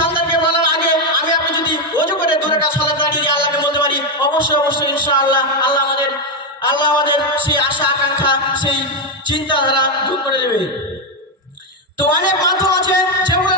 সন্তানকে বলার আগে আমি আপনি যদি ওযু করে দূরে কাজ সালাত দাঁড়িয়ে আল্লাহকে বলতে পারি, অবশ্যই অবশ্যই ইনশাআল্লাহ আল্লাহ আমাদের সেই আশা আকাঙ্ক্ষা সেই চিন্তাধারা দূর করে দেবে। তো অনেক মাধ্যম আছে যেগুলো